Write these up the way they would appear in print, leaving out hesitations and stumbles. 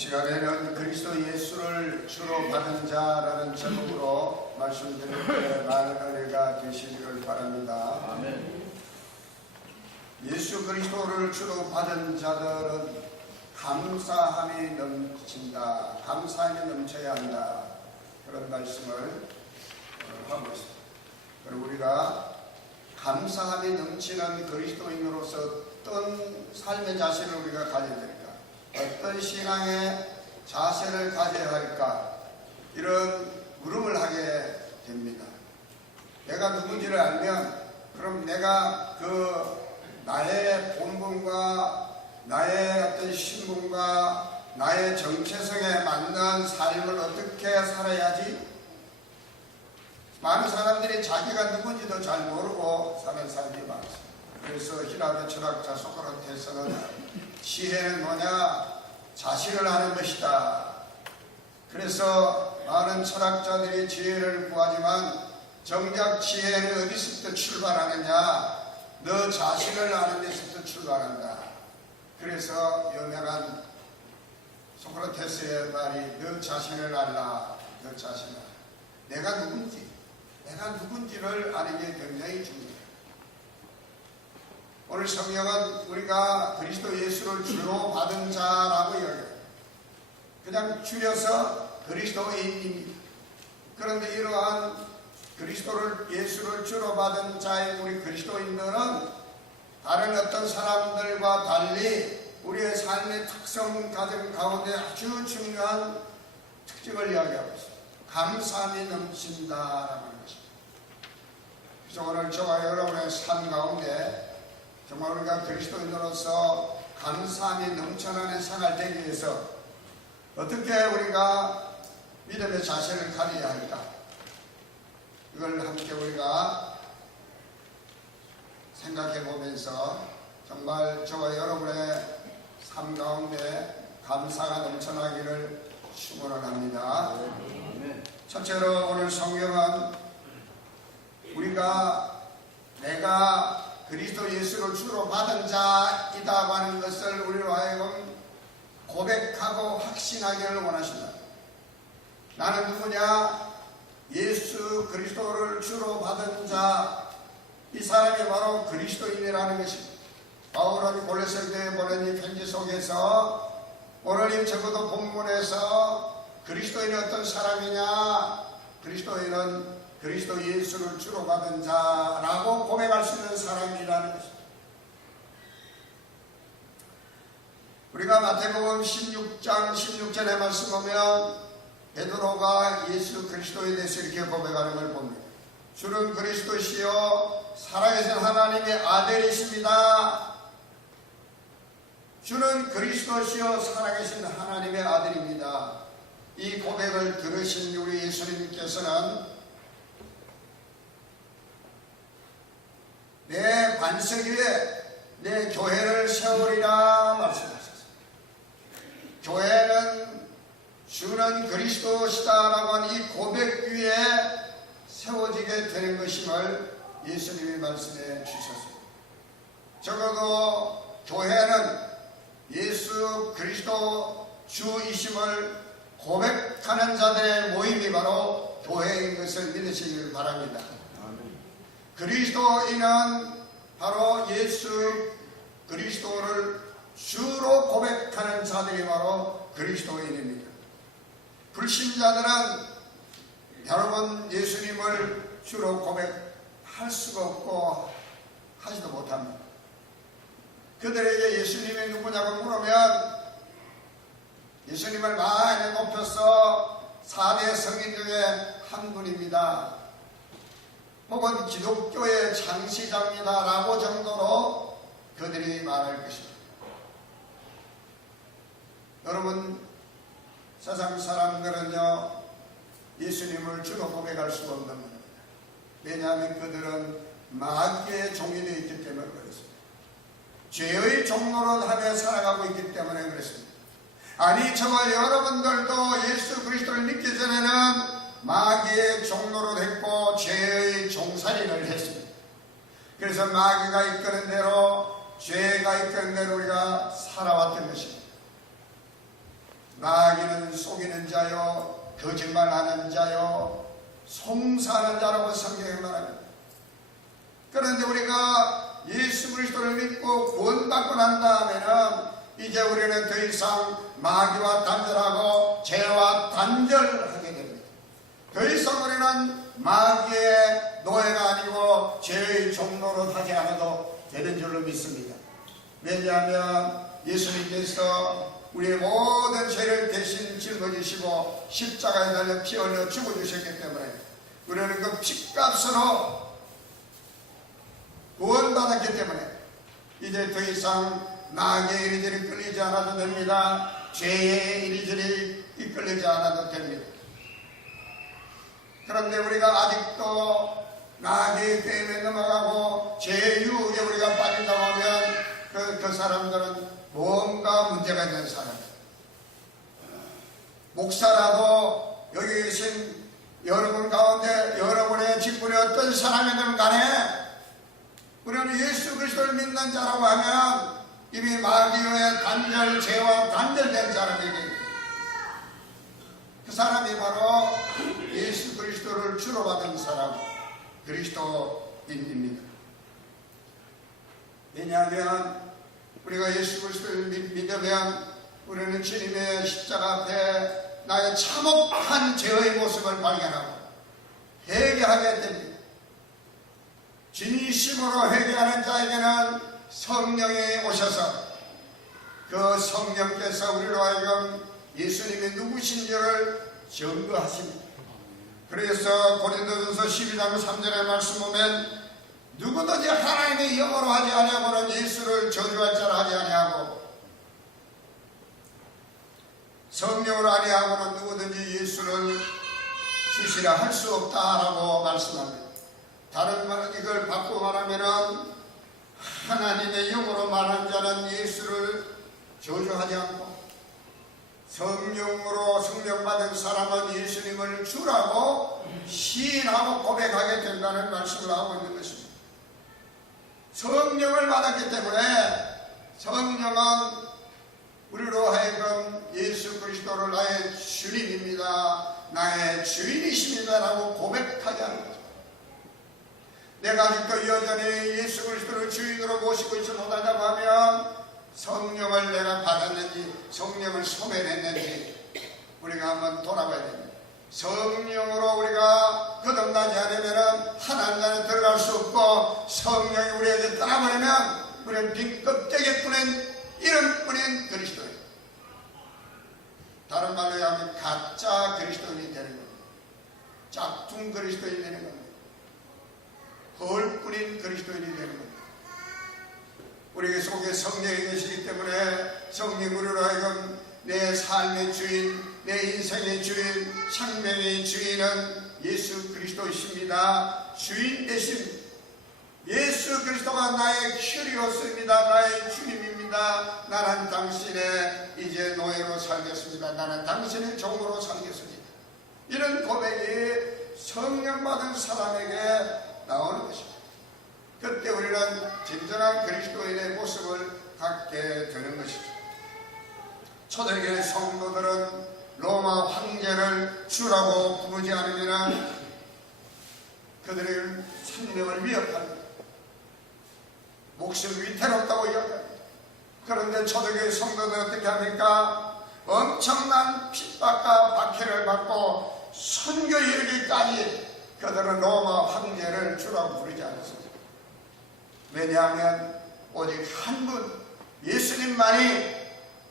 시간에는 그리스도 예수를 주로 받은 자라는 제목으로 말씀드릴 때 많은 은혜가 되시기를 바랍니다. 아멘. 예수 그리스도를 주로 받은 자들은 감사함이 넘친다, 감사함이 넘쳐야 한다, 그런 말씀을 하고 있습니다. 그리고 우리가 감사함이 넘치는 그리스도인으로서 어떤 삶의 자세를 우리가 가져야 될까, 어떤 신앙의 자세를 가져야 할까, 이런 물음을 하게 됩니다. 내가 누군지를 알면 그럼 내가 나의 본분과 나의 어떤 신분과 나의 정체성에 맞는 삶을 어떻게 살아야지? 많은 사람들이 자기가 누군지도 잘 모르고 사는 사람이 많습니다. 그래서 히라의 철학자 소크라테스는 지혜는 뭐냐? 자신을 아는 것이다. 그래서 많은 철학자들이 지혜를 구하지만 정작 지혜는 어디서부터 출발하느냐? 너 자신을 아는 데서부터 출발한다. 그래서 유명한 소크라테스의 말이 너 자신을 알라. 너 자신을 알라. 내가 누군지를 아는 게 굉장히 중요해요. 오늘 성경은 우리가 그리스도 예수를 주로 받은 자라고 이야기해요. 그냥 줄여서 그리스도인입니다. 그런데 이러한 예수를 주로 받은 자인 우리 그리스도인들은 다른 어떤 사람들과 달리 우리의 삶의 특성 가정 가운데 아주 중요한 특징을 이야기하고 있습니다. 감사함이 넘친다라는 것입니다. 그래서 오늘 저와 여러분의 삶 가운데 정말 우리가 그리스도인으로서 감사함이 넘쳐나는 생활 되기 위해서 어떻게 우리가 믿음의 자세를 가져야 할까? 이걸 함께 우리가 생각해 보면서 정말 저와 여러분의 삶 가운데 감사가 넘쳐나기를 축원합니다. 첫째로 오늘 성경은 내가 그리스도 예수를 주로 받은 자이다고 하는 것을 우리로 하여금 고백하고 확신하기를 원하신다. 나는 누구냐? 예수 그리스도를 주로 받은 자, 이 사람이 바로 그리스도인이라는 것입니다. 바울은 골로새서에 보낸 이 편지 속에서 오늘 이 적어도 본문에서 그리스도인이 어떤 사람이냐? 그리스도인은 그리스도 예수를 주로 받은 자라고 고백할 수 있는 사람이라는 것입니다. 우리가 마태복음 16장 16절의 말씀 보면 베드로가 예수 그리스도에 대해서 이렇게 고백하는 걸 봅니다. 주는 그리스도시요 살아계신 하나님의 아들이십니다. 주는 그리스도시요 살아계신 하나님의 아들입니다. 이 고백을 들으신 우리 예수님께서는 내 반석 위에 내 교회를 세우리라 말씀하셨습니다. 교회는 주는 그리스도시다라고 하는 이 고백 위에 세워지게 되는 것임을 예수님이 말씀해 주셨습니다. 적어도 교회는 예수 그리스도 주이심을 고백하는 자들의 모임이 바로 교회인 것을 믿으시길 바랍니다. 그리스도인은 바로 예수 그리스도를 주로 고백하는 자들이 바로 그리스도인입니다. 불신자들은 여러분 예수님을 주로 고백할 수가 없고 하지도 못합니다. 그들에게 예수님이 누구냐고 물으면 예수님을 많이 높여서 4대 성인 중에 한 분입니다. 혹은 기독교의 창시자입니다 라고 정도로 그들이 말할 것입니다. 여러분, 세상 사람들은요 예수님을 주로 고백할 수가 없는 겁니다. 왜냐하면 그들은 마귀의 종이 되어 있기 때문에 그렇습니다. 죄의 종노릇하며 살아가고 있기 때문에 그렇습니다. 아니 저와 여러분들도 예수 그리스도를 믿기 전에는 마귀의 종노릇 했고 죄의 종살이를 했습니다. 그래서 마귀가 이끄는 대로 죄가 이끄는 대로 우리가 살아왔던 것입니다. 마귀는 속이는 자요, 거짓말하는 자요, 송사하는 자라고 성경에 말합니다. 그런데 우리가 예수 그리스도를 믿고 구원받고 난 다음에는 이제 우리는 더 이상 마귀와 단절하고 죄와 단절하게 됩니다. 더 이상 우리는 마귀의 노예가 아니고 죄의 종로로 하지 않아도 되는 줄로 믿습니다. 왜냐하면 예수님께서 우리의 모든 죄를 대신 짊어지시고 십자가에 달려 피 흘려 죽어주셨기 때문에 우리는 그 피값으로 구원받았기 때문에 이제 더 이상 마귀의 이리저리 끌리지 않아도 됩니다. 죄의 이리저리 이끌리지 않아도 됩니다. 그런데 우리가 아직도 마귀의 게임에 넘어가고 죄의 유혹에 우리가 빠진다고 하면 그 사람들은 뭔가 문제가 있는 사람. 목사라도 여기 계신 여러분 가운데 여러분의 직분이 어떤 사람이든 간에 우리는 예수 그리스도를 믿는 자라고 하면 이미 마귀의 단절, 죄와 단절된 사람에게 그 사람이 바로 예수 그리스도를 주로 받은 사람, 그리스도인입니다. 왜냐하면 우리가 예수 그리스도를 믿으면 우리는 주님의 십자가 앞에 나의 참혹한 죄의 모습을 발견하고 회개하게 됩니다. 진심으로 회개하는 자에게는 성령이 오셔서 그 성령께서 우리로 하여금 예수님이 누구신지를 증거하십니다. 그래서 고린도전서 12장 3절의 말씀 보면 누구든지 하나님의 영으로 하지 아니하고는 예수를 저주할 자라 하지 아니하고 성령으로 아니하고는 누구든지 예수를 주시라 할 수 없다라고 말씀합니다. 다른 말 이걸 바꾸고 말하면은 하나님의 영으로 말한 자는 예수를 저주하지 않고 성령으로 성령받은 사람은 예수님을 주라고 시인하고 고백하게 된다는 말씀을 하고 있는 것입니다. 성령을 받았기 때문에 성령은 우리로 하여금 예수 그리스도를 나의 주님입니다, 나의 주인이십니다라고 고백하게 하는 거죠. 내가 아직도 여전히 예수 그리스도를 주인으로 모시고 있지 못하다고 하면 성령을 내가 받았는지 성령을 소멸했는지 우리가 한번 돌아봐야 됩니다. 성령으로 우리가 거듭나지 않으면 하나님 안에 들어갈 수 없고 성령이 우리에게 떠나버리면 우리는 빈 껍데기뿐인 이름뿐인 그리스도인, 다른 말로 하면 가짜 그리스도인이 되는 겁니다. 짝퉁 그리스도인이 되는 겁니다. 헐뿐인 그리스도인이 되는 겁니다. 우리 속에 성령이 계시기 때문에 성령 우리로 하여금 내 삶의 주인, 내 인생의 주인, 생명의 주인은 예수 그리스도이십니다. 주인 되신 예수 그리스도가 나의 큐리오스입니다. 나의 주님입니다. 나는 당신의 이제 노예로 살겠습니다. 나는 당신의 종으로 살겠습니다. 이런 고백이 성령 받은 사람에게 나오는 것입니다. 그때 우리는 진정한 그리스도인의 모습을 갖게 되는 것이죠. 초대교회 성도들은 로마 황제를 주라고 부르지 않으면 그들의 생명을 위협합니다. 목숨 위태롭다고 이야기합니다. 그런데 초대교회 성도들은 어떻게 합니까? 엄청난 핍박과 박해를 받고 선교에 이르기까지 그들은 로마 황제를 주라고 부르지 않았습니다. 왜냐하면 오직 한 분 예수님만이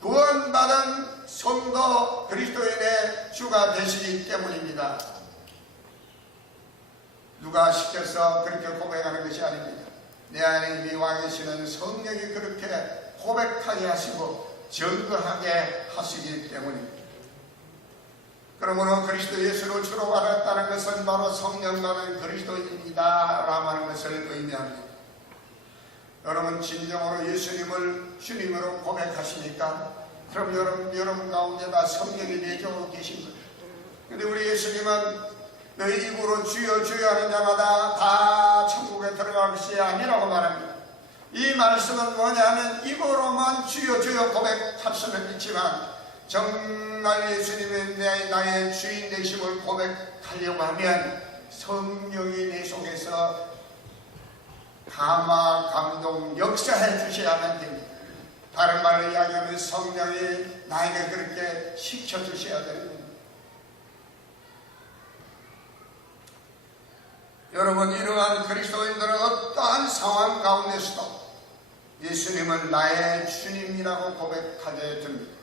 구원받은 성도 그리스도인의 주가 되시기 때문입니다. 누가 시켜서 그렇게 고백하는 것이 아닙니다. 내 안에 이미 와 계시는 성령이 그렇게 고백하게 하시고 증거하게 하시기 때문입니다. 그러므로 그리스도 예수를 주로 받았다는 것은 바로 성령 받은 그리스도인입니다 라고 하는 것을 의미합니다. 여러분 진정으로 예수님을 주님으로 고백하십니까? 그럼 여러분 가운데 다 성령이 내주고 계신 거예요. 근데 우리 예수님은 너희 입으로 주여 주여 하는 자마다 다 천국에 들어갈 것이 아니라고 말합니다. 이 말씀은 뭐냐면 입으로만 주여 주여 고백할 수는 있지만 정말 예수님이 나의 주인 되심을 고백하려고 하면 성령이 내 속에서 감화, 감동, 역사해 주셔야만 됩니다. 다른 말로 이야기하면 성령이 나에게 그렇게 시켜주셔야 됩니다. 여러분, 이러한 그리스도인들은 어떠한 상황 가운데서도 예수님을 나의 주님이라고 고백하게 됩니다.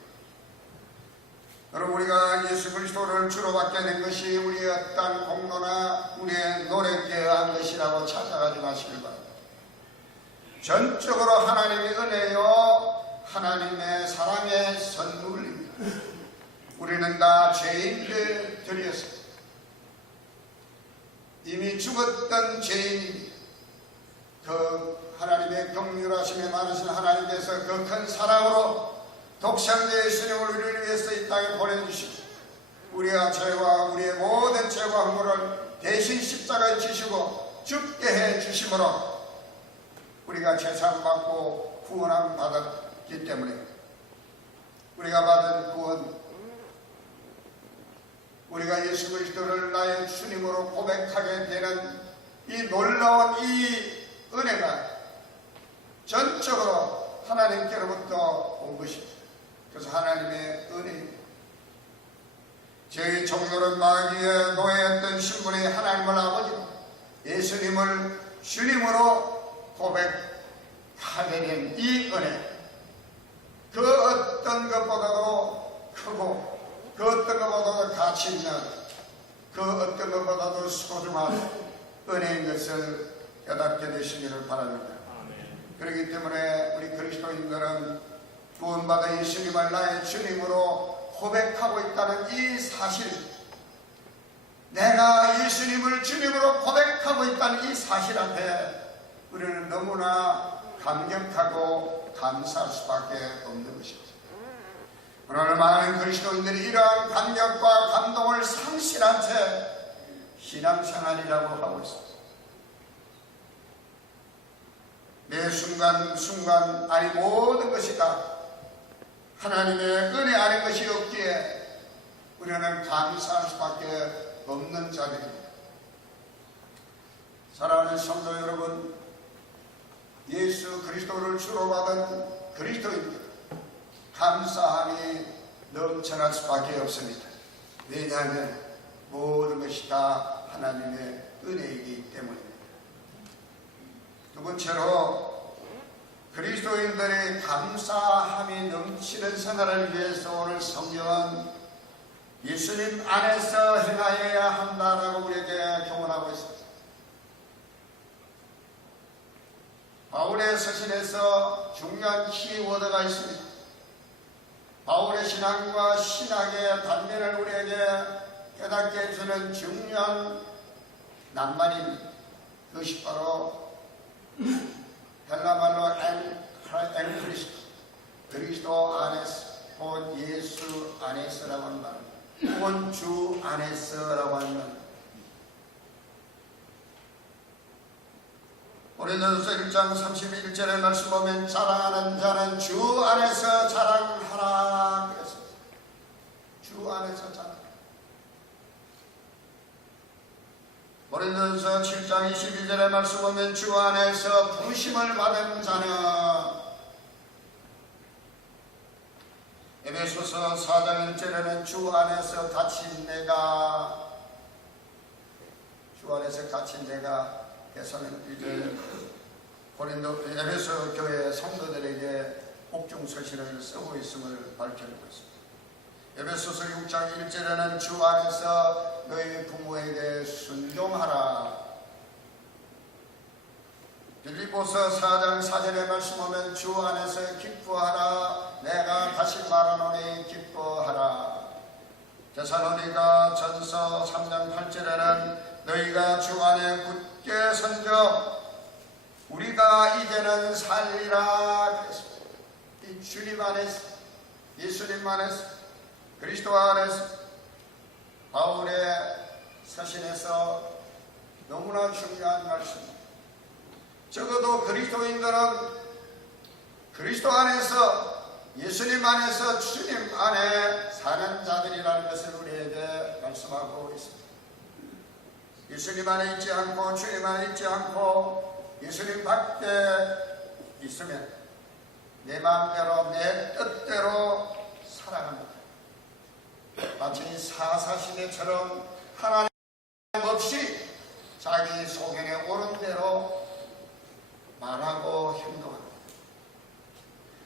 여러분, 우리가 예수 그리스도를 주로 받게 된 것이 우리의 어떠한 공로나 우리의 노력에 의한 것이라고 찾아가지 마시길 바랍니다. 전적으로 하나님의 은혜요 하나님의 사랑의 선물입니다. 우리는 다 죄인들이었습니다. 이미 죽었던 죄인입니다. 그 하나님의 긍휼하심에 많으신 하나님께서 그 큰 사랑으로 독생자 예수님을 우리를 위해서 이 땅에 보내주시고 우리의 죄와 우리의 모든 죄와 허물을 대신 십자가에 지시고 죽게 해주심으로 우리가 죄사함받고 구원함 받았기 때문에 우리가 받은 구원, 우리가 예수 그리스도를 나의 주님으로 고백하게 되는 이 놀라운 이 은혜가 전적으로 하나님께로부터 온 것입니다. 그래서 하나님의 은혜입니다. 저희 종로는 마귀의 노예였던 신분이 하나님을 아버지로 예수님을 주님으로 고백하게 된 이 은혜, 그 어떤 것보다도 크고 그 어떤 것보다도 가치 있는 그 어떤 것보다도 소중한 은혜인 것을 깨닫게 되시기를 바랍니다. 그렇기 때문에 우리 그리스도인들은 구원받은 예수님을 나의 주님으로 고백하고 있다는 이 사실, 내가 예수님을 주님으로 고백하고 있다는 이 사실 앞에 우리는 너무나 감격하고 감사할 수밖에 없는 것입니다. 오늘 많은 그리스도인들이 이러한 감격과 감동을 상실한 채 신앙생활이라고 하고 있습니다. 매 순간순간 아니 모든 것이 다 하나님의 은혜 아닌 것이 없기에 우리는 감사할 수밖에 없는 자들입니다. 사랑하는 성도 여러분, 예수 그리스도를 주로 받은 그리스도인들 감사함이 넘쳐날 수밖에 없습니다. 왜냐하면 모든 것이 다 하나님의 은혜이기 때문입니다. 두 번째로 그리스도인들의 감사함이 넘치는 생활을 위해서 오늘 성경은 예수님 안에서 행하여야 한다라고 우리에게 교훈하고 있습니다. 바울의 서신에서 중요한 키워드가 있습니다. 바울의 신앙과 신학의 단면을 우리에게 깨닫게 해주는 중요한 낭만입니다. 그것이 바로 헬라말로 엔크리스토, 그리스도 안에서, 곧 예수 안에서라고 하는 말입니다. 곧 주 안에서라고 하는 말입니다. 고린도전서 1장 31절의 말씀 보면 자랑하는 자는 주 안에서 자랑하라 그랬습니다. 주 안에서 자랑. 고린도전서 7장 21절의 말씀 보면 주 안에서 부르심을 받은 자는, 에베소서 4장 1절에는 주 안에서 갇힌 내가, 주 안에서 갇힌 내가 해서는 이제 고린도 에베소 교회 성도들에게 옥중서신을 쓰고 있음을 밝혀내고 있습니다. 에베소서 6장 1절에는 주 안에서 너희 부모에게 순종하라. 빌립보서 4장 4절의 말씀 보면 주 안에서 기뻐하라. 내가 다시 말하노니 기뻐하라. 데살로니가 전서 3장 8절에는 너희가 주 안에 굳게 선져 우리가 이제는 살리라 그랬습니다. 이 주님 안에서, 예수님 안에서, 그리스도 안에서, 바울의 서신에서 너무나 중요한 말씀입니다. 적어도 그리스도인들은 그리스도 안에서 예수님 안에서 주님 안에 사는 자들이라는 것을 우리에게 말씀하고 있습니다. 예수님 안에 있지 않고 주님 안에 있지 않고 예수님 밖에 있으면 내 마음대로 내 뜻대로 살아갑니다. 마치 사사시대처럼 하나님 없이 자기 소견에 옳은 대로 말하고 행동합니다.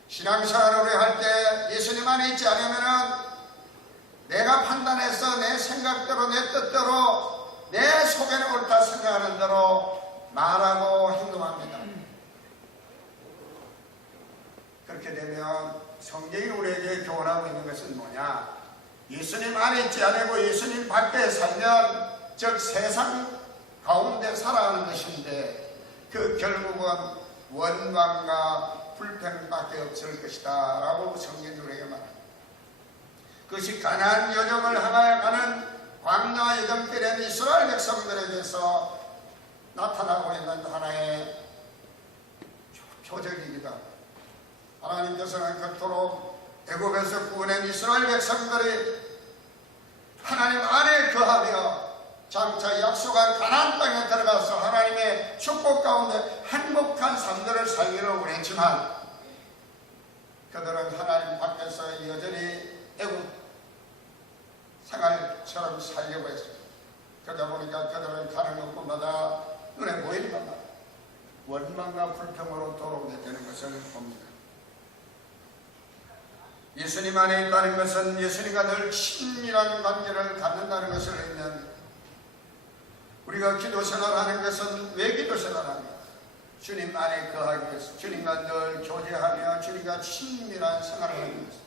신앙생활을 오래 할 때 예수님 안에 있지 않으면 내가 판단해서 내 생각대로 내 뜻대로 내 소견에 옳다 생각하는 대로 말하고 행동합니다. 그렇게 되면 성경이 우리에게 교훈하고 있는 것은 뭐냐? 예수님 안에 있지 않고 예수님 밖에 살면, 즉 세상 가운데 살아가는 것인데 그 결국은 원망과 불평밖에 없을 것이다 라고 성경이 우리에게 말합니다. 그것이 가나안 여정을 향하여 가는 광야 여정길에 이스라엘 백성들에게서 나타나고 있는 하나의 표적이기도 합니다. 하나님께서는 그토록 애굽에서 구원한 이스라엘 백성들이 하나님 안에 거하며 장차 약속한 가나안 땅에 들어가서 하나님의 축복 가운데 행복한 삶들을 살기를 원했지만 그들은 하나님 밖에서 여전히 애굽 생활처럼 살려고 했습니다. 그러다 보니까 그들은 가는 곳마다 눈에 보이는 것마다 원망과 불평으로 돌아오게 되는 것을 봅니다. 예수님 안에 있다는 것은 예수님과 늘 친밀한 관계를 갖는다는 것을 의미합니다. 우리가 기도 생활하는 것은 왜 기도 생활합니까? 주님 안에 거하기 위해서, 주님과 늘 교제하며 주님과 친밀한 생활을 하기 위해서,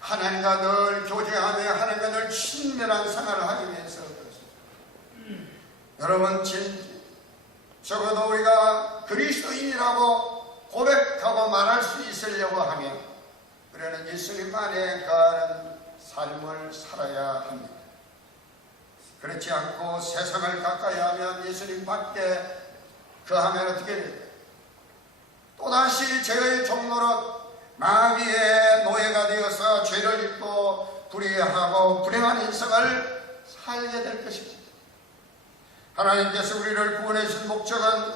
하나님과 늘 교제하며 하나님과 늘 친밀한 생활을 하기 위해서 그렇습니다. 여러분, 적어도 우리가 그리스도인이라고 고백하고 말할 수 있으려고 하면 우리는 예수님 안에 거하는 삶을 살아야 합니다. 그렇지 않고 세상을 가까이 하면, 예수님 밖에 거하면 어떻게 됩니까? 또다시 죄의 종로로 마귀의 노예가 되어서 죄를 짓고 불의하고 불행한 인생을 살게 될 것입니다. 하나님께서 우리를 구원해 주신 목적은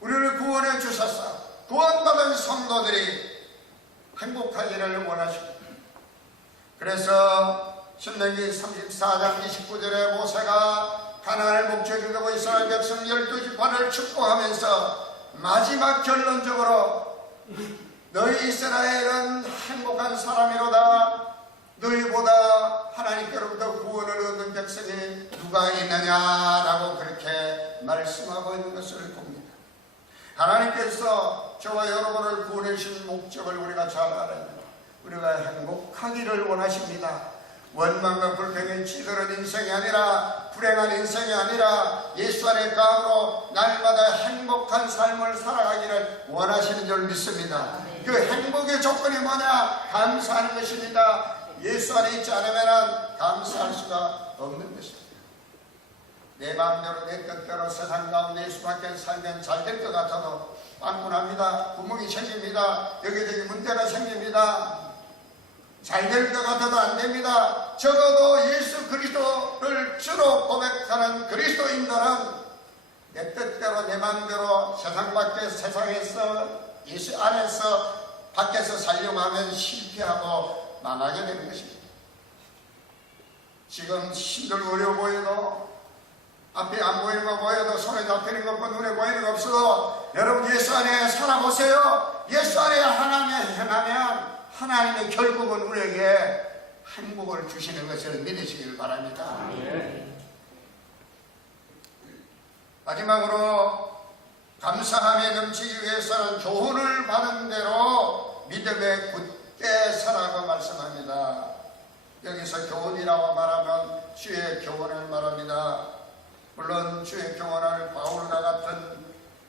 우리를 구원해 주셔서 구원받은 성도들이 행복하기를 원하십니다. 그래서 신명기 34장 29절에 모세가 가나안을 목적이 되고 이스라엘 백성 12지파를 축복하면서 마지막 결론적으로 너희 이스라엘은 행복한 사람이로다. 너희보다 하나님께로부터 구원을 얻은 백성이 누가 있느냐라고 그렇게 말씀하고 있는 것을 봅니다. 하나님께서 저와 여러분을 구원해 주신 목적을 우리가 잘 알아야 합니다. 우리가 행복하기를 원하십니다. 원망과 불평에 치들은 인생이 아니라, 불행한 인생이 아니라 예수 안에 가으로 날마다 행복한 삶을 살아가기를 원하시는 줄 믿습니다. 그 행복의 조건이 뭐냐? 감사하는 것입니다. 예수 안에 있지 않으면 감사할 수가 없는 것입니다. 내 마음대로 내 뜻대로 세상 가운데 예수 밖에 살면 잘 될 것 같아도 빵꾸납니다. 구멍이 생깁니다. 여기저기 문제가 생깁니다. 잘 될 것 같아도 안 됩니다. 적어도 예수 그리스도를 주로 고백하는 그리스도인들은 내 뜻대로 내 마음대로 세상 밖에 세상에서 예수 안에서 밖에서 살려고 하면 실패하고 망하게 되는 것입니다. 지금 힘들고 어려워 보여도, 앞에 안 보이는 거 보여도, 손에 잡히는 거 없고 눈에 보이는 거 없어도 여러분 예수 안에 살아보세요. 예수 안에 하나님을 행하면 하나님의 결국은 우리에게 행복을 주시는 것을 믿으시길 바랍니다. 마지막으로 감사함에 넘치기 위해서는 교훈을 받은 대로 믿음에 굳게 서라고 말씀합니다. 여기서 교훈이라고 말하면 주의 교훈을 말합니다. 물론 주의 교훈을 바울과 같은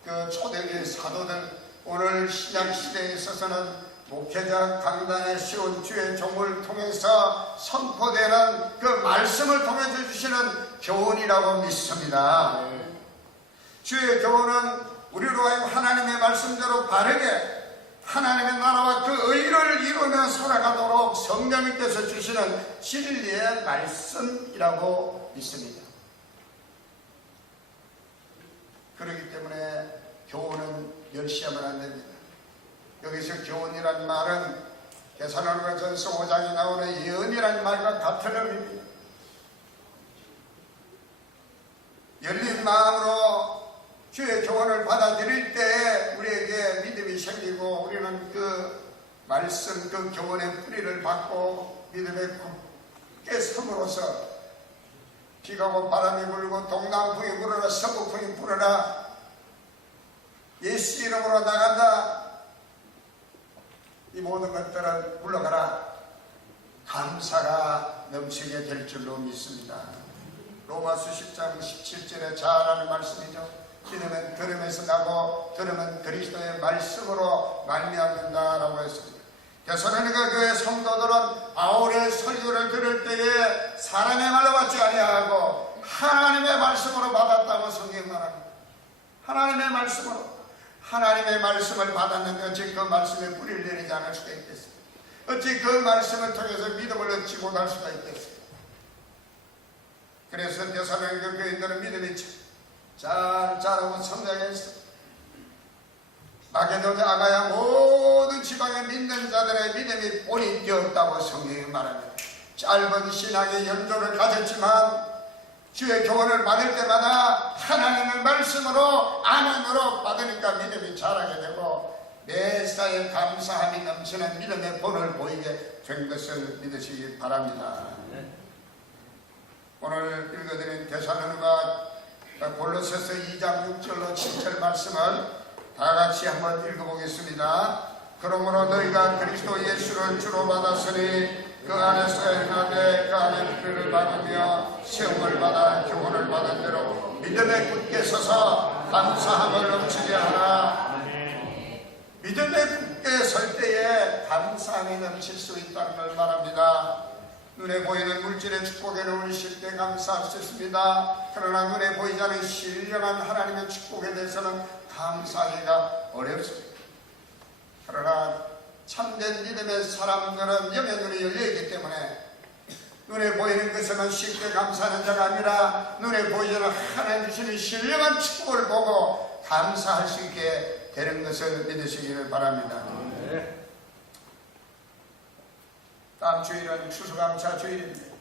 그 초대교회 사도들, 오늘 신약시대에 있어서는 목회자 강단에 세운 주의 종을 통해서 선포되는 그 말씀을 통해서 주시는 교훈이라고 믿습니다. 주의 교훈은 우리로 하여금 하나님의 말씀대로 바르게 하나님의 나라와 그 의를 이루며 살아가도록 성령님께서 주시는 진리의 말씀이라고 믿습니다. 그렇기 때문에 교훈은 멸시하면 안 됩니다. 여기서 교훈이란 말은 데살로니가전서 5장에 나오는 예언이라는 말과 같은 의미입니다. 열린 마음으로 주의 교훈을 받아들일 때 우리에게 믿음이 생기고 우리는 그 말씀, 그 교훈의 뿌리를 받고 믿음에 굳게 섬으로써 비가 오고 바람이 불고 동남풍이 불어라 서북풍이 불어라 예수 이름으로 나간다. 이 모든 것들은 물러가라. 감사가 넘치게 될 줄로 믿습니다. 로마서 10장 17절에 잘 아는 말씀이죠. 믿음은 들음에서 나고 들음은 그리스도의 말씀으로 말미암는다라고 했습니다. 데살로니가 교회 성도들은 바울의 설교를 들을 때에 사람의 말로 받지 아니하고 하나님의 말씀으로 받았다고 성경이 말합니다. 하나님의 말씀으로. 하나님의 말씀을 받았는데 어찌 그 말씀에 뿌리를 내리지 않을 수가 있겠어요? 어찌 그 말씀을 통해서 믿음을 얻지 못할 수가 있겠어요? 그래서 데살로니가 교인들은 믿음이 잘 자라고 성장했어. 마게도냐 아가야 모든 지방에 믿는 자들의 믿음이 본이 되었다고 성경이 말합니다. 짧은 신앙의 연조를 가졌지만 주의 교훈을 받을 때마다 하나님의 말씀으로 아멘으로 받으니까 믿음이 자라게 되고 매사에 감사함이 넘치는 믿음의 본을 보이게 된 것을 믿으시기 바랍니다. 오늘 읽어드린 데살로니가 골로새서 2장 6절로 7절 말씀을 다같이 한번 읽어보겠습니다. 그러므로 너희가 그리스도 예수를 주로 받았으니 그 안에서 행하되 그 안에 특별을 받으며 시험을 받아 교훈을 받은 대로 믿음에 굳게 서서 감사함을 넘치게 하라. 믿음에 굳게 설 때에 감사함이 넘칠 수 있다는 걸 말합니다. 눈에 보이는 물질의 축복에는 우리 쉽게 감사할 수 있습니다. 그러나 눈에 보이지 않는 신령한 하나님의 축복에 대해서는 감사하기가 어렵습니다. 그러나 참된 믿음의 사람들은 영의 눈이 열려있기 때문에 눈에 보이는 것에는 쉽게 감사하는 자가 아니라 눈에 보이지 않는 하나님 주시는 신령한 축복을 보고 감사할 수 있게 되는 것을 믿으시기를 바랍니다. 다음 주일은 추수감사 주일입니다.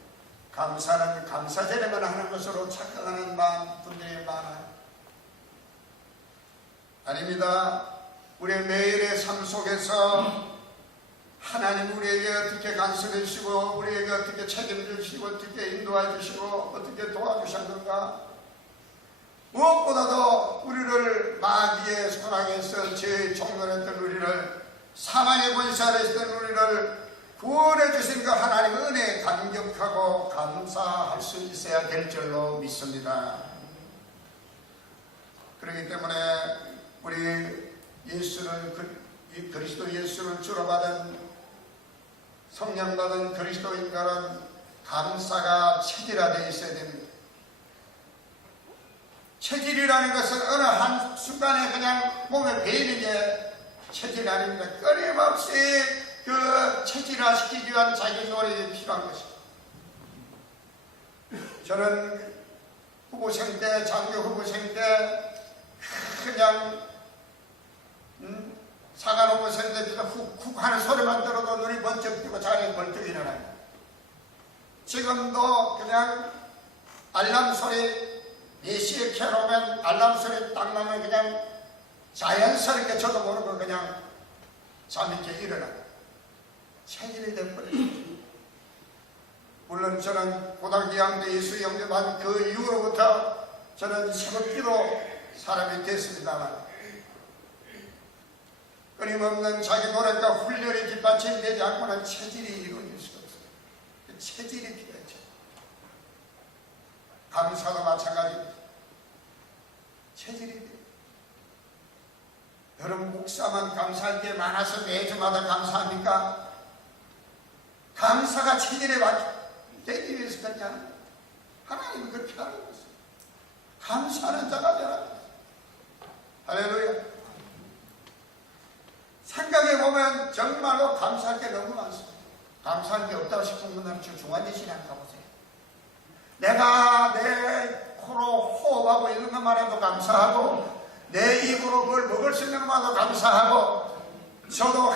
감사는 감사제례만 하는 것으로 착각하는 분들이 많아요. 아닙니다. 우리의 매일의 삶 속에서 하나님 우리에게 어떻게 간섭해 주시고 우리에게 어떻게 책임져 주시고 어떻게 인도해 주시고 어떻게 도와주셨는가. 무엇보다도 우리를 마귀의 손아귀에서 죄의 종로했던 우리를 사망의 권세아래 있던 우리를 구원해 주신 그 하나님 은혜에 감격하고 감사할 수 있어야 될 줄로 믿습니다. 그렇기 때문에 우리 그리스도 예수를 주로 받은 성령 받은 그리스도인들은 감사가 체질화되어 있어야 됩니다. 체질이라는 것은 어느 한 순간에 그냥 몸에 배이는 게 체질이 아닙니다. 끊임없이 그 체질화시키기 위한 자기 노력이 필요한 것입니다. 저는 후보생 때, 장교 후보생 때 그냥 사관 후보생 때 훅훅 하는 소리만 들어도 눈이 번쩍 뜨고 자리에 벌떡 일어나요. 지금도 그냥 알람 소리 4시에 켜놓으면 알람 소리 딱 나면 그냥 자연스럽게 저도 모르고 그냥 잠있게 일어나요. 체질이 되어버렸어요. 물론 저는 고등학교 2학년 때 예수 영접한 그 이후로부터 저는 새롭기로 사람이 됐습니다만 끊임없는 자기 노력과 훈련이 뒷받침되지 않고는 체질이 이루어질 수가 없어요. 체질이 필요하죠. 감사도 마찬가지입니다. 체질이 필요해요. 여러분 목사만 감사할 게 많아서 매주마다 감사합니까? 감사가 체질에 되기 위해서 그렇게 하는 거예요. 하나님은 그렇게 하는 거예요. 감사하는 자가 되라. 할렐루야. 생각해보면 정말로 감사할 게 너무 많습니다. 감사할 게 없다고 싶은 분들은 중환지시나 가보세요. 내가 내 코로 호흡하고 있는 것만 해도 감사하고, 내 입으로 뭘 먹을 수 있는 것만 해도 감사하고, 저도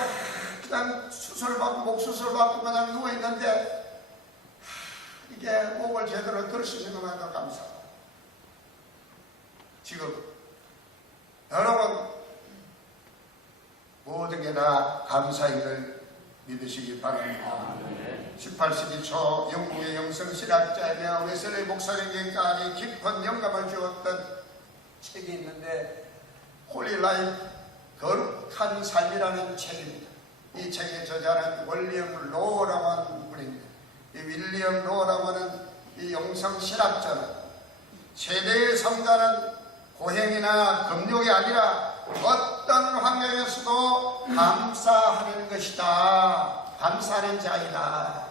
그냥 수술받고 목 수술받고 그냥 누워있는데 이게 목을 제대로 들을 수 있는 것만 해도 감사하고. 지금 여러분 모든 게 다 감사인 걸 믿으시기 바랍니다. 18, 12초 영국의 영성신학자이며 웨슬리 목사님께까지 깊은 영감을 주었던 책이 있는데 홀리 라이프, 거룩한 삶이라는 책입니다. 이 책의 저자는 윌리엄 로우라고 하는 분입니다. 이 윌리엄 로우라고 하는 이 영성신학자는 최대의 성자는 고행이나 금욕이 아니라 어떤 환경에서도 감사하는 것이다. 감사하는 자이다.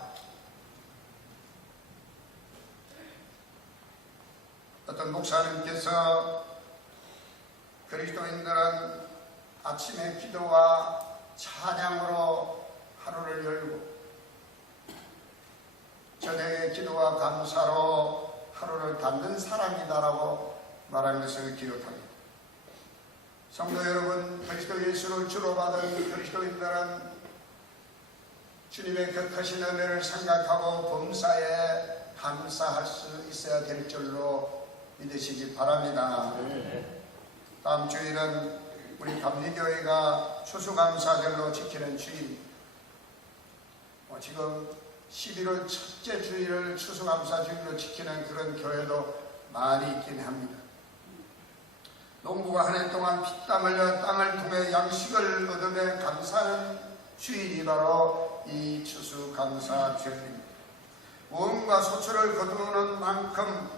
어떤 목사님께서 그리스도인들은 아침에 기도와 찬양으로 하루를 열고 저녁에 기도와 감사로 하루를 닫는 사람이다라고 말하는 것을 기억합니다. 성도 여러분, 그리스도 예수를 주로 받은 그리스도인들은 주님의 격하신 은혜를 생각하고 범사에 감사할 수 있어야 될 줄로 믿으시기 바랍니다. 다음 주일은 우리 감리교회가 추수감사절로 지키는 주일입니다. 지금 11월 첫째 주일을 추수감사주일로 지키는 그런 교회도 많이 있긴 합니다. 농부가 한 해 동안 피땀 흘려 땅을 통해 양식을 얻으며 감사하는 주일이 바로 이 추수감사주일입니다. 무언가 소출을 거두는 만큼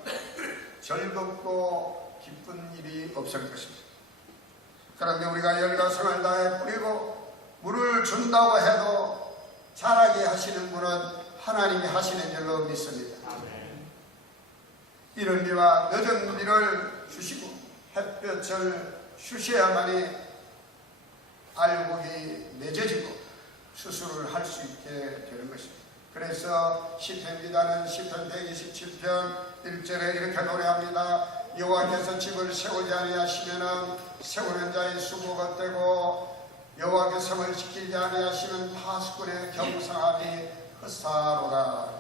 즐겁고 기쁜 일이 없을 것입니다. 그런데 우리가 열과성을 다해 뿌리고 물을 준다고 해도 자라게 하시는 분은 하나님이 하시는 줄로 믿습니다. 이른 비와 늦은 비를 주시고 햇볕을 주셔야만이 알곡이 맺어지고 추수를 할 수 있게 되는 것입니다. 그래서 시편 기자는 시편 127편 1절에 이렇게 노래합니다. 여호와께서 집을 세우지 아니하시면은 세우는 자의 수고가 헛되고 여호와께 성을 지키지 아니하시면 파수꾼의 경성함이 헛사로다.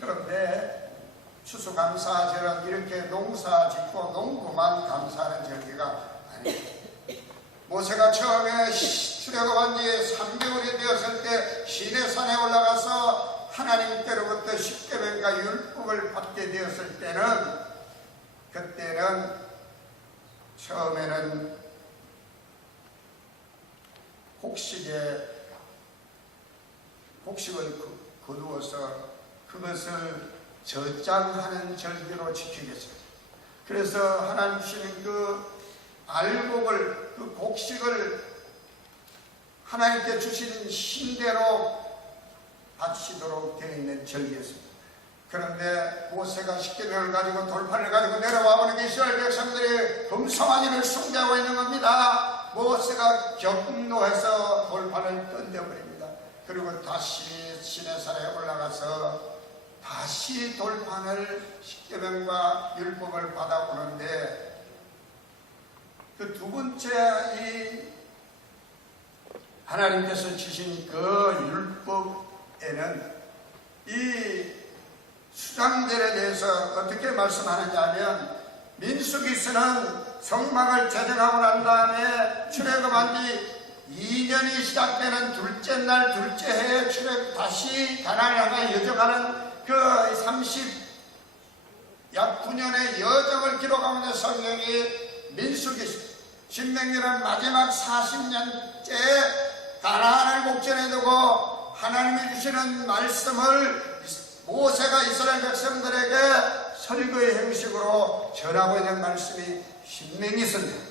그런데 추수감사절은 이렇게 농사 짓고 농부만 감사하는 절기가 아닙니다. 모세가 처음에 출애굽한 지 3개월이 되었을 때 시내산에 올라가서 하나님께로부터 십계명과 율법을 받게 되었을 때는, 그때는 처음에는 곡식을 거두어서 그것을 저장하는 절기로 지키겠습니다. 그래서 하나님 주시는 그 알곡을, 그 곡식을 하나님께 주신 신대로 바치도록 되어 있는 절기였습니다. 그런데 모세가 십계명을 가지고 돌판을 가지고 내려와 보니까 이스라엘 백성들이 금송아지 일을 숭배하고 있는 겁니다. 모세가 격노해서 돌판을 던져버립니다. 그리고 다시 시내산에 올라가서 다시 돌판을 십계명과 율법을 받아보는데, 그 두 번째 이 하나님께서 주신 그 율법에는 이 수장절에 대해서 어떻게 말씀하느냐 하면, 민수기서는 성막을 제정하고 난 다음에 출애굽한 지 2년이 시작되는 둘째 날 둘째 해에 다시 가나안을 향해 여정하는 그 약 9년의 여정을 기록하는 성경이 민수기서, 신명기는 마지막 40년째 가나안을 목전에 두고 하나님이 주시는 말씀을 모세가 이스라엘 백성들에게 설교의 형식으로 전하고 있는 말씀이 신명기서입니다.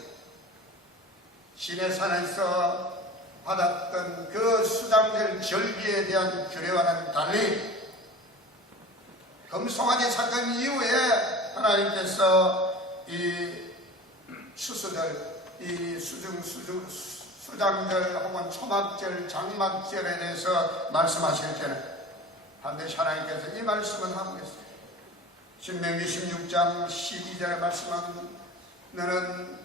시내산에서 받았던 그 수장절 절기에 대한 규례와는 달리 금송아지 사건 이후에 하나님께서 이 추수절, 이 수중 수장절 혹은 초막절, 장막절에 대해서 말씀하실 때는 반드시 하나님께서 이 말씀을 하고 계세요. 신명기 16장 12절에 말씀하는 너는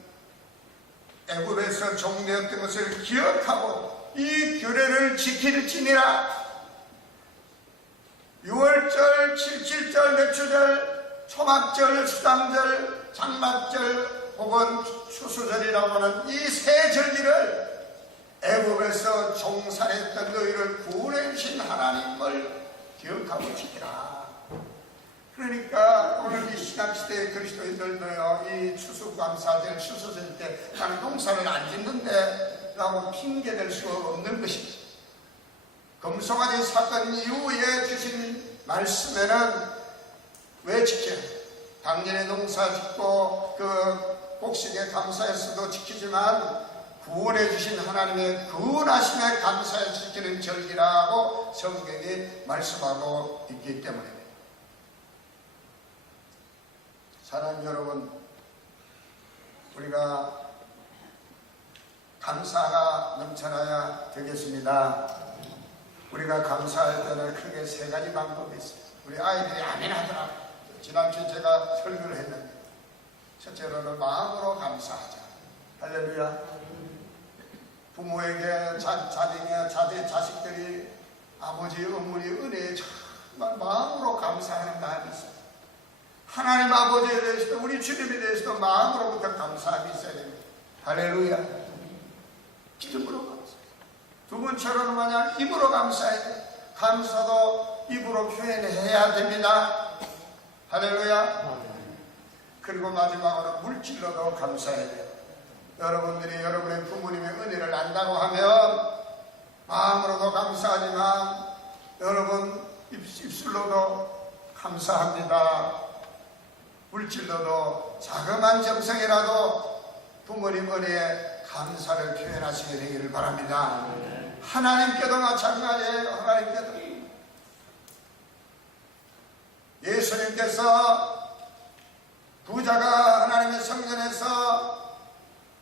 애굽에서 종되었던 것을 기억하고 이 규례를 지킬지니라. 6월절, 7.7절, 매추절, 초막절, 수장절, 장막절 혹은 추수절이라고 하는 이 세 절기를 애굽에서 종살했던 너희를 구원해 주신 하나님을 기억하고 지키라. 그러니까 오늘 이 신학시대의 그리스도인들도요, 이 추수감사절, 추수절 때 나는 농사를 안 짓는데 라고 핑계댈 수가 없는 것입니다. 금송아지 사건 이후에 주신 말씀에는 왜 지켜요? 당연히 농사 짓고 그 곡식에 감사해서도 지키지만 구원해 주신 하나님의 구원하심에 감사해서 지키는 절기라고 성경이 말씀하고 있기 때문입니다. 사랑하는 여러분, 우리가 감사가 넘쳐나야 되겠습니다. 우리가 감사할 때는 크게 세 가지 방법이 있어요. 우리 아이들이 아멘 하더라고요. 지난주에 제가 설교를 했는데, 첫째로는 마음으로 감사하자. 할렐루야. 부모에게 자식들이 아버지, 어머니 은혜에 정말 마음으로 감사하는 마음이 있어요. 하나님 아버지에 대해서도 우리 주님에 대해서도 마음으로부터 감사함이 있어야 됩니다. 할렐루야. 기쁨으로 감사. 두 번째로는 뭐냐? 입으로 감사해야 돼요. 감사도 입으로 표현해야 됩니다. 할렐루야. 그리고 마지막으로 물질로도 감사해야 돼요. 여러분들이 여러분의 부모님의 은혜를 안다고 하면 마음으로도 감사하지만 여러분 입술로도 감사합니다. 물질로도 자그마한 점성이라도 부모님 은혜에 감사를 표현하시게 되기를 바랍니다. 하나님께도 마찬가지예요. 하나님께도. 예수님께서 부자가 하나님의 성전에서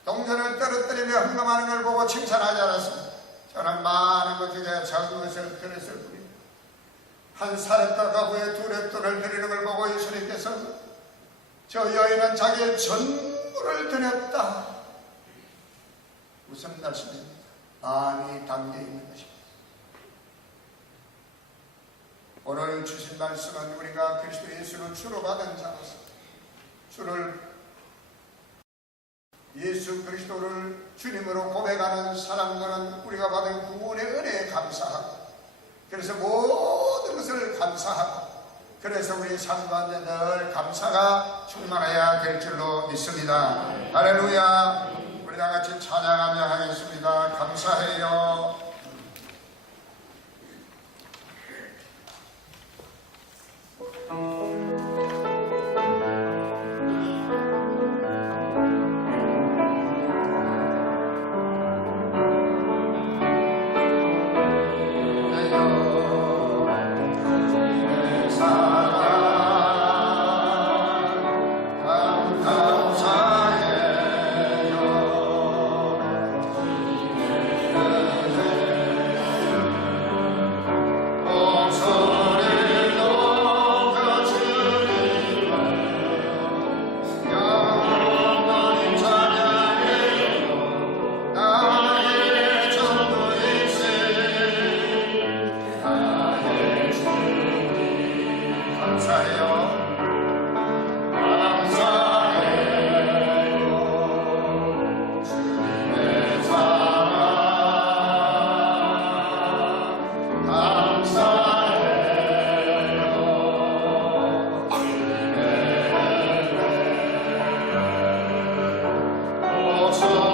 동전을 떨어뜨리며 헌금하는 걸 보고 칭찬하지 않았습니다. 저는 많은 것 중에 작은 것을 드렸을 뿐입니다. 한 사렙돈 가구에 2렙돈을 드리는 걸 보고 예수님께서 저 여인은 자기의 전부를 드렸다. 무슨 말씀입니까? 마음이 담겨 있는 것입니다. 오늘 주신 말씀은 우리가 그리스도 예수를 주로 받은 자로서 주를 예수 그리스도를 주님으로 고백하는 사람들은 우리가 받은 구원의 은혜에 감사하고 그래서 모든 것을 감사하고 그래서 우리 삶 가운데 늘 감사가 충만해야 될 줄로 믿습니다. 할렐루야. 우리 다 같이 찬양하며 하겠습니다. 감사해요. So